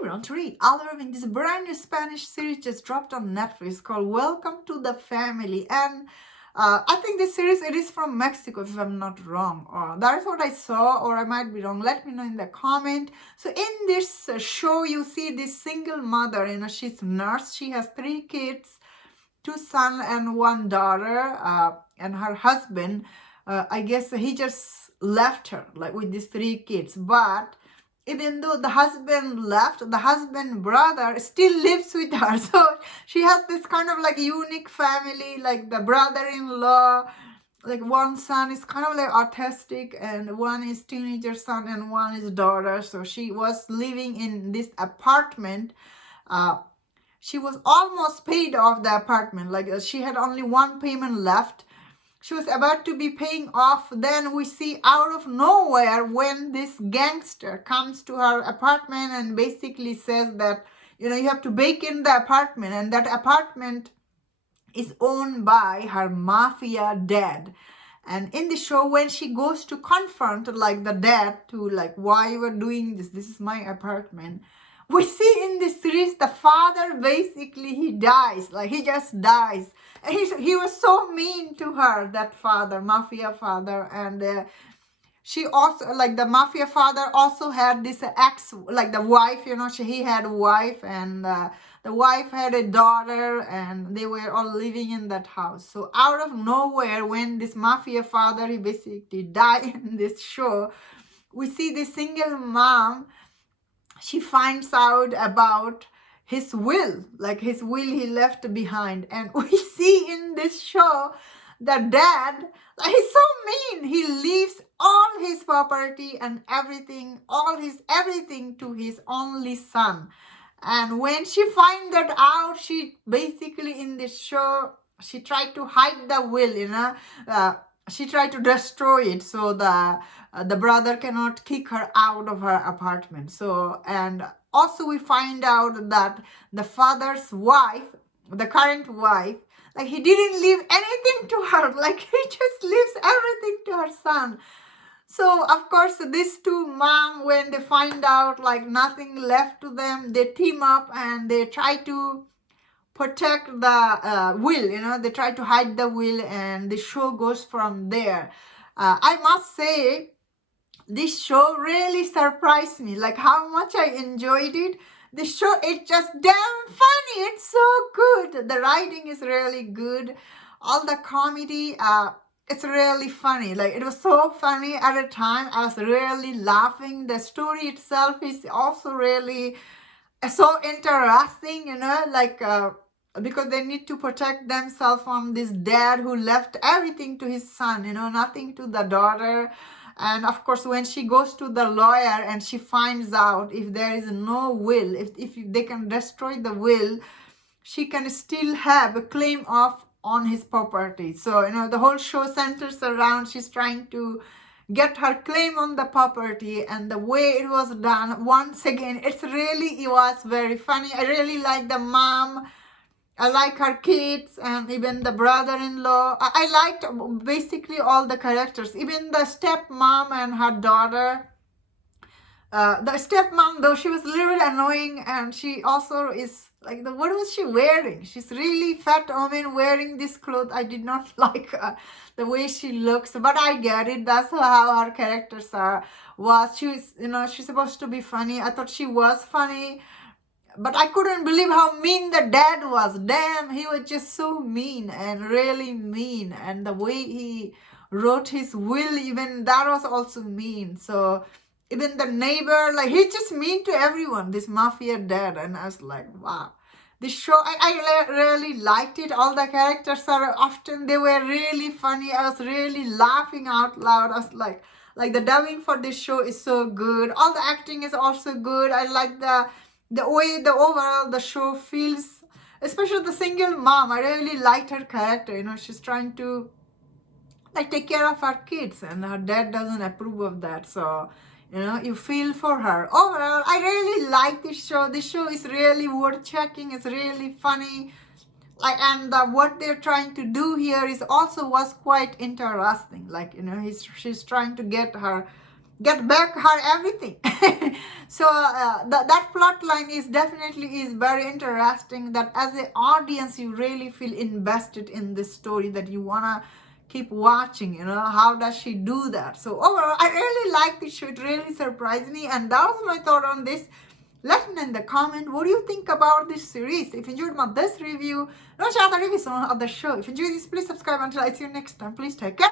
everyone, today I'll be reviewing this brand new Spanish series just dropped on Netflix called Welcome to the Family. And I think this series, it is from Mexico if I'm not wrong. That's what I saw, or I might be wrong. Let me know in the comment. So in this show, you see this single mother, she's a nurse. She has 3 kids, 2 sons and 1 daughter. And her husband, I guess he just left her like with these 3 kids. But even though the husband left, the husband brother still lives with her. So she has this kind of like unique family, like the brother-in-law, like one son is kind of like autistic and one is teenager son and one is daughter. So she was living in this apartment. She was almost paid off the apartment. Like she had only 1 payment left. She was about to be paying off. Then we see out of nowhere when this gangster comes to her apartment and basically says that, you have to break in the apartment. And that apartment is owned by her mafia dad. And in the show, when she goes to confront like the dad to like, why you are doing this? This is my apartment. We see in this series, the father basically, he dies. Like he just dies. And he was so mean to her, that father, mafia father. And she also, like the mafia father also had this ex, like the wife, he had a wife, and the wife had a daughter, and they were all living in that house. So out of nowhere, when this mafia father, he basically died in this show, we see this single mom. She finds out about his will, like his will he left behind. And we see in this show the dad, like he's so mean. He leaves all his property and everything, everything to his only son. And when she finds that out, she basically in this show, she tried to hide the will, she tried to destroy it so the brother cannot kick her out of her apartment. So, and also we find out that the father's wife, the current wife, like he didn't leave anything to her, like he just leaves everything to her son. So of course these 2 mom, when they find out like nothing left to them, they team up and they try to protect the will, they try to hide the will, and the show goes from there. I must say, this show really surprised me, like how much I enjoyed it. This show is just damn funny. It's so good. The writing is really good. All the comedy, it's really funny. Like it was so funny at a time. I was really laughing. The story itself is also really so interesting, because they need to protect themselves from this dad who left everything to his son, nothing to the daughter. And of course, when she goes to the lawyer and she finds out if there is no will, if they can destroy the will, she can still have a claim on his property. So, the whole show centers around she's trying to get her claim on the property, and the way it was done, once again, it was very funny. I really like the mom. I like her kids and even the brother-in-law. I liked basically all the characters, even the stepmom and her daughter. The stepmom, though, she was a little bit annoying, and she also is like, what was she wearing? She's really fat woman wearing this clothes. I did not like the way she looks, but I get it. That's how her characters was. She's supposed to be funny. I thought she was funny. But I couldn't believe how mean the dad was. Damn, he was just so mean and really mean. And the way he wrote his will, even that was also mean. So even the neighbor, like he's just mean to everyone, this mafia dad. And I was like, wow. This show, I really liked it. All the characters they were really funny. I was really laughing out loud. I was like the dubbing for this show is so good. All the acting is also good. I like the way overall the show feels, especially the single mom. I really liked her character. She's trying to like take care of her kids, and her dad doesn't approve of that. So, you feel for her. Overall, I really like this show. This show is really worth checking. It's really funny. And what they're trying to do here was quite interesting. She's trying to get her get back her everything. So that plot line is definitely is very interesting, that as an audience you really feel invested in this story, that you wanna keep watching, how does she do that. So overall I really like this show. It really surprised me, and that was my thought on this. Let me know in the comment what do you think about this series. If you enjoyed this review, don't share the reviews on the show. If you enjoyed this, please subscribe. Until I see you next time, please take care.